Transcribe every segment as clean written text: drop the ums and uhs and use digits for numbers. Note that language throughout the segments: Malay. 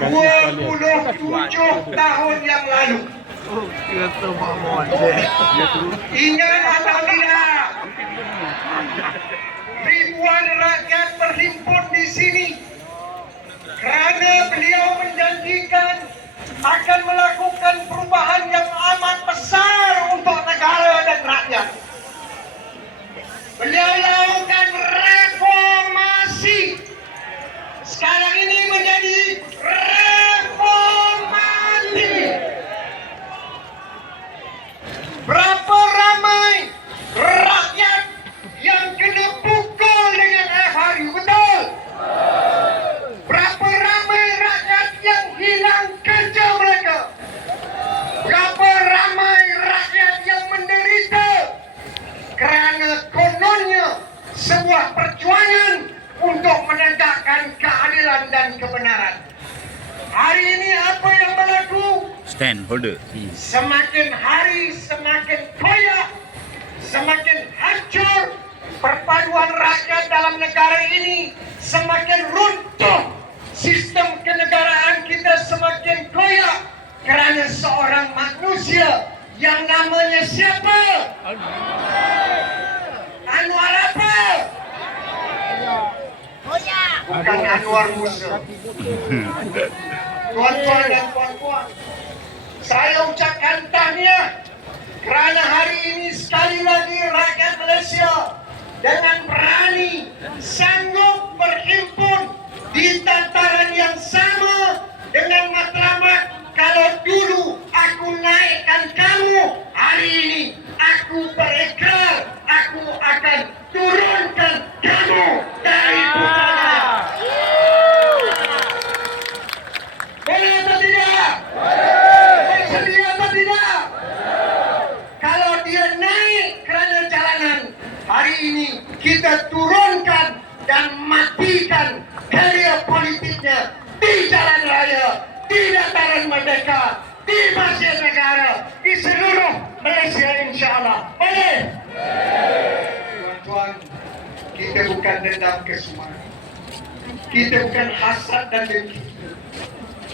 27 tahun yang lalu. Ingat atau tidak? Ribuan rakyat berhimpun di sini karena beliau menjanjikan akan melakukan perubahan yang amat besar untuk negara dan rakyat. Beliau lakukan reformasi. Sekarang ini menjadi reformasi. Berapa ramai rakyat yang kena pukul dengan FHRU, betul? Berapa ramai rakyat yang hilang kerja mereka? Berapa ramai rakyat yang menderita kerana kononnya sebuah perjuangan untuk menegakkan keadilan dan kebenaran. Hari ini apa yang berlaku? Stand holder. Semakin hari semakin koyak, semakin hancur perpaduan rakyat dalam negara ini, semakin runtuh sistem kenegaraan kita, semakin koyak kerana seorang manusia yang namanya siapa? Anwar apa? Bukan Anwar Musa. Tuan-tuan dan puan-puan, saya ucapkan tahniah kerana hari ini sekali lagi rakyat Malaysia dengan berani sanggup berhimpun di tataran yang sama dengan matlamat. Kalau dulu aku naikkan kamu, hari ini aku berikrar aku akan turunkan kamu dari putranya. Boleh atau tidak? Bersedia atau tidak? Kalau dia naik kerana jalanan, hari ini kita turunkan dan matikan karya politiknya di jalan raya, di dataran merdeka, di masjid negara, di seluruh Malaysia insyaAllah. Boleh? Tuan-tuan, kita bukan dendam kesumaran. Kita bukan hasad dan dengki.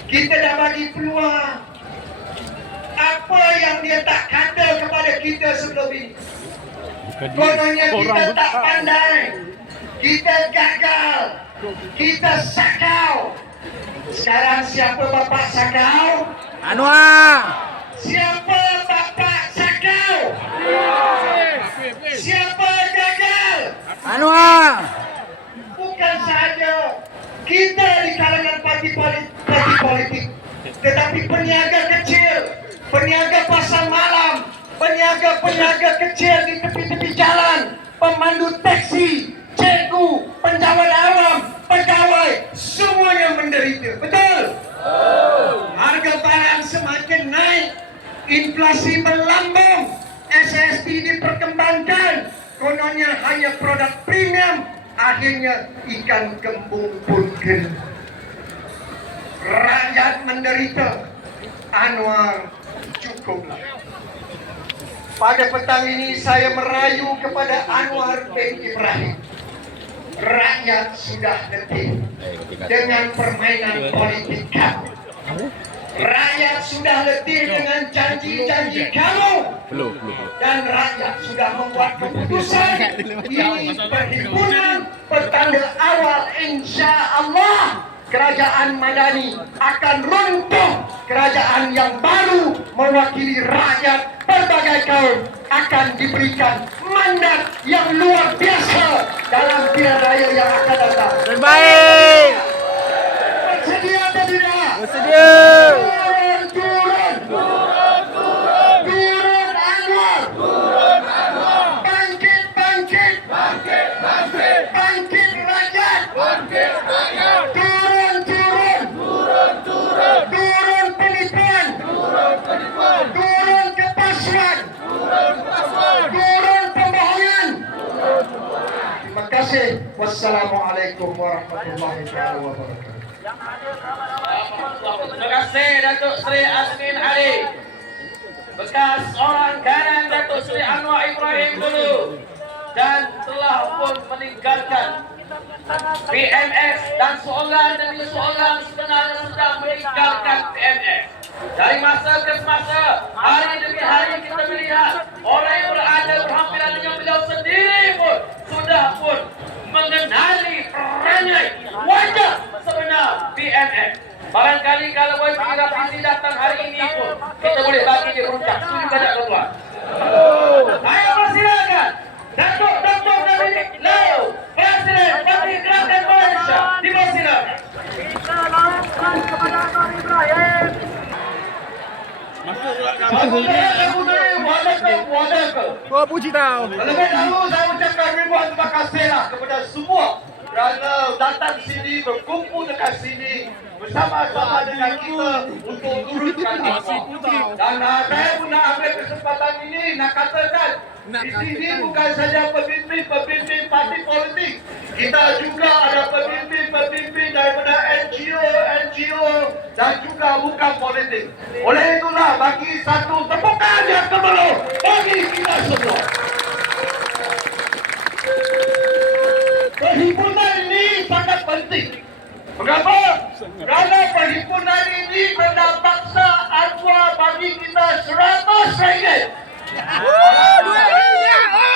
Kita dah bagi peluang. Apa yang dia tak kata kepada kita sebelum ini? Kononnya kita tak pandai, kita gagal, kita sakau. Sekarang siapa bapak sakau? Anwar. Siapa bapak sakau? Siapa gagal? Anwar. Bukan saja kita di kalangan parti politik, tetapi peniaga kecil, peniaga pasar malam, peniaga kecil di tepi-tepi jalan, pemandu taksi, cikgu, penjawat awam, pegawai, semuanya menderita. Betul? Harga barang semakin naik, inflasi melambung, SST diperkembangkan, kononnya hanya produk premium, akhirnya ikan kembung pun kena. Rakyat menderita. Anwar, cukuplah. Pada petang ini saya merayu kepada Anwar bin Ibrahim. Rakyat sudah letih dengan permainan politik kamu. Rakyat sudah letih dengan janji-janji kamu. Dan rakyat sudah membuat keputusan. Ini perhimpunan pertanda awal, insya Allah kerajaan Madani akan runtuh. Kerajaan yang baru mewakili rakyat berbagai kaum akan diberikan mandat yang luar biasa dalam pilihan raya yang akan datang. Terbaik. Bersedia atau tidak? Bersedia. Turun Anwar. Bangkit rakyat. Turun penipuan. Turun kepasuan. Turun pembohongan. Terima kasih. Wassalamualaikum warahmatullahi wabarakatuh. Terima kasih Datuk Seri Asmin Ali, bekas orang kanan Datuk Seri Anwar Ibrahim dulu, dan telah pun meninggalkan PMS, dan soalan demi soalan sebenarnya sedang meninggalkan PNS. Dari masa ke masa, hari demi hari kita melihat orang yang berada berhampiran dengan beliau sendiri pun sudah pun mengenali perangai wajah sebenar PNS. Barangkali kalau YB Rafizi datang hari ini pun kita boleh bagi dia berucap. Setuju tidak tuan-tuan? Saya persilakan Datuk Dr. Dominic Lau, Presiden Parti Gerakan Malaysia, dipersilakan. Kita lakukan kepada Tuan Ibrahim. Oh, puji tau. Terlebih dahulu saya ucapkan ribuan terima kasihlah kepada semua kerana datang sini, berkumpul dekat sini bersama-sama dengan kita untuk turunkan amal. Dan saya pun nak ambil kesempatan ini nak katakan di sini bukan saja pemimpin-pemimpin parti politik, kita juga ada pemimpin-pemimpin daripada NGO dan juga bukan politik. Oleh itulah bagi satu tepukan yang kebelah bagi kita semua. Perhimpunan ini sangat penting. Mengapa? Kerana perhimpunan ini telah paksa arwah bagi kita RM100.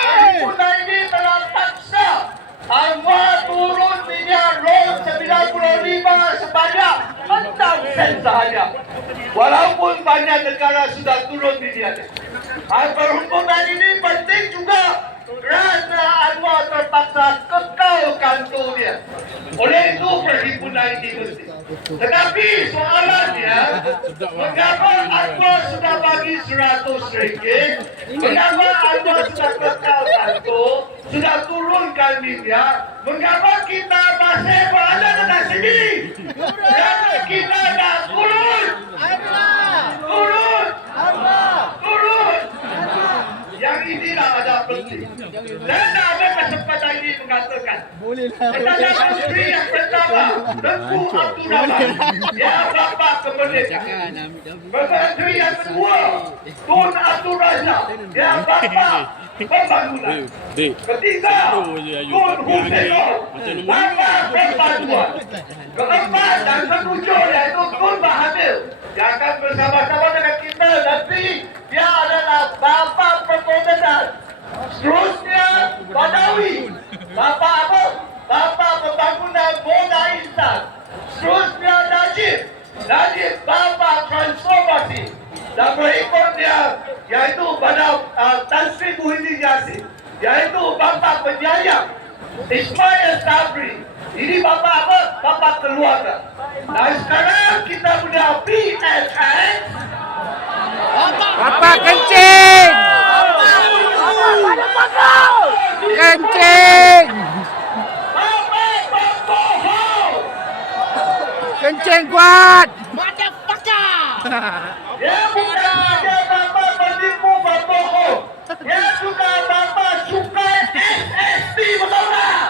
Perhimpunan ini telah paksa arwah turun minyak RON 95 sebanyak 6 sen sahaja. Walaupun banyak negara sudah turun minyak. Perhimpunan ini penting juga kerana Anwar terpaksa kekal kantornya. Oleh itu perhimpunan ini penting. Tetapi soalannya, mengapa Anwar sudah bagi RM100? Mengapa Anwar sudah kekal kantor, sudah turunkan minyak? Mengapa kita masih berada dekat sini? Kerana kita nak turun. Turun. Yang inilah ada penting. Saya nak ambil kesempatan ini mengatakan kepada Menteri yang pertama, Tengku Abdul Rahman, yang bapa kemerdekaan. Menteri yang kedua, Tun Abdul Razak, yang bapa pembangunan. Ketiga, Tun Hussein, bapa pembangunan. Keempat dan ketujuh iaitu Tun Mahathir, yang akan bersama-sama dengan kita nanti. Dia adalah bapa perkodenan. Seterusnya Badawi, bapa apa? Bapa pembangunan Boda Insan. Seterusnya Najib bapa transformasi. Dan berikutnya yaitu pada Tan Sri Muhyiddin Yassin, yaitu bapa penyayang Ismail Sabri. Ini bapa apa? Bapa keluarga. Dan sekarang kita punya PNS. Bapak kencing. Kencing. Kencing kuat. Dia bukan saja bapa penipu berbohong. Dia juga bapa cukai SST, betul tak?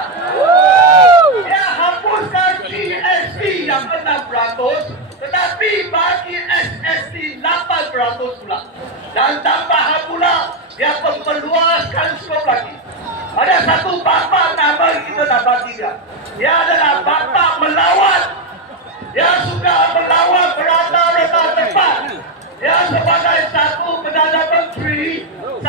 Dia hapuskan GST yang 6%, tetapi bagi SST 8% pula. Dan tambahan pula, dia memperluaskan skop lagi. Ada satu bapa nama kita nak bagi dia. Dia adalah bapa melawan. Dia sudah melawan berata-rata tempat. Dia sebagai satu Perdana Menteri 1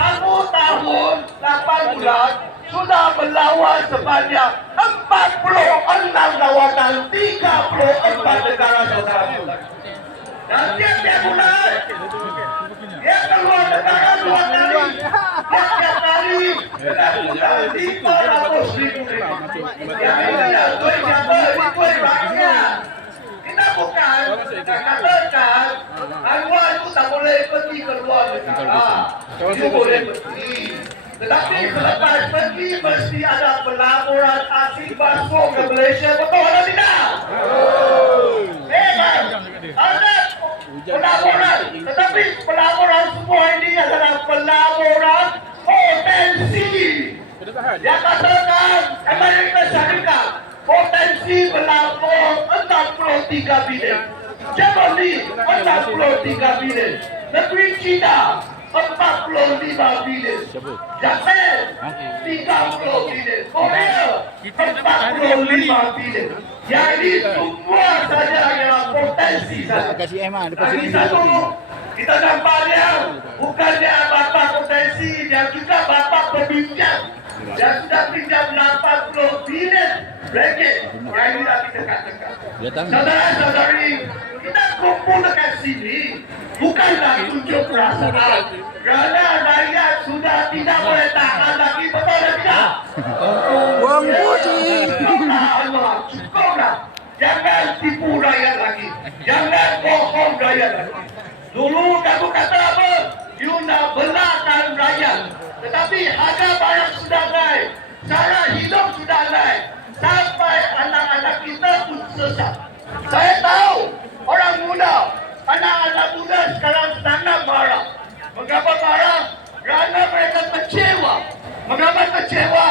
tahun 8 bulan sudah melawan sebanyak 46 lawatan 34 negara saudara. Dan tiap-tiap bulan dia keluar negara 2 kali. Tiap-tiap kali dengan 500,000 ringgit. Yang ini adalah duit siapa? Duit rakyat. Kita bukan katakan Anwar itu tak boleh pergi ke luar negara. Itu boleh pergi. Tetapi selepas pergi mesti ada pelaburan asing masuk ke Malaysia. Betul atau tidak? Memang ada pelaburan. Tetapi pelaburan semua ini adalah pelaburan potensi. Dia katakan Amerika Syarikat potensi melabur 63 bilion. Germany 63 bilion. Negeri China 45 bilion. Jepun 30 bilion. Korea 45 bilion. Jadi semua saja adalah potensi potensi saja. Kasih Emma depan Lagi sini. satu, kita nampak dia bukan dia bapa potensi, dia juga bapa pembinjam. Dia sudah pinjam 80 bilion ringgit. Yang ini dah kita katakan. Saudara-saudari, kita kumpul dekat sini bukanlah tunjuk perasaan. Kerana rakyat sudah tidak boleh tahan lagi, betul dan tidak? Wang Puji. Cukuplah Allah, cukuplah. Jangan tipu rakyat lagi. Jangan bohong rakyat lagi. Dulu kamu kata apa? You nak belakang rakyat. Tetapi harga barang sudah naik. Cara hidup sudah naik. Sampai anak-anak kita pun sesat. Saya tahu orang muda, anak-anak muda sekarang sangat marah. Mengapa marah? Kerana mereka kecewa. Mengapa kecewa?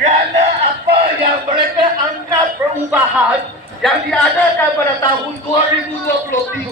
Kerana apa yang mereka anggap perubahan yang diadakan pada tahun 2023